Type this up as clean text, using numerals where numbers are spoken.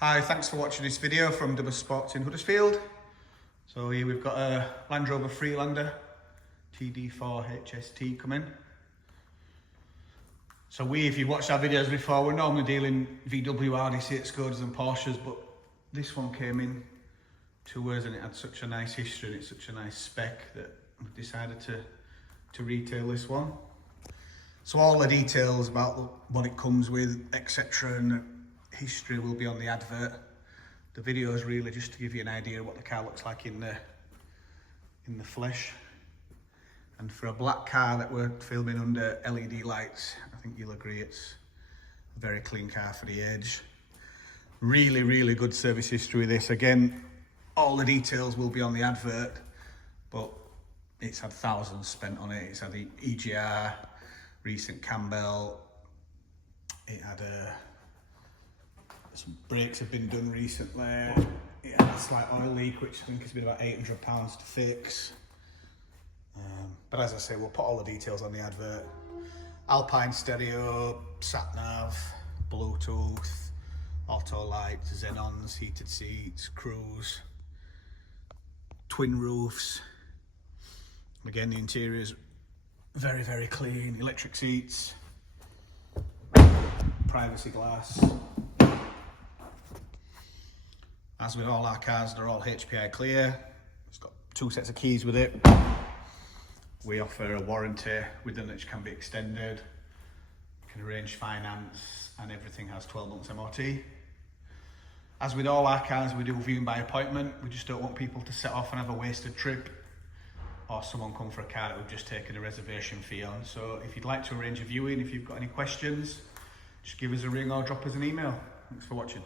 Hi, thanks for watching this video from Double Sports in Huddersfield. So here we've got a Land Rover Freelander TD4 HST coming. So if you've watched our videos before, we're normally dealing VW RD6 Skodas and Porsches, but this one came in to us and it had such a nice history and it's such a nice spec that we decided to retail this one. So all the details about what it comes with, etc. and history will be on the advert. The video is really just to give you an idea of what the car looks like in the flesh. And for a black car that we're filming under LED lights, I think you'll agree it's a very clean car for the age. Really good service history with this. Again, all the details will be on the advert, but it's had thousands spent on it. It's had the EGR, recent cambelt. It had some brakes have been done recently. It had a slight oil leak, which I think has been about £800 to fix. But as I say, we'll put all the details on the advert. Alpine stereo, sat nav, Bluetooth, auto lights, xenons, heated seats, cruise, twin roofs. Again, the interior is very clean. Electric seats, privacy glass. As with all our cars, they're all HPI clear. It's got 2 sets of keys with it. We offer a warranty with them which can be extended. You can arrange finance and everything has 12 months MOT. As with all our cars, we do viewing by appointment. We just don't want people to set off and have a wasted trip, or someone come for a car that we've just taken a reservation fee on. So if you'd like to arrange a viewing, if you've got any questions, just give us a ring or drop us an email. Thanks for watching.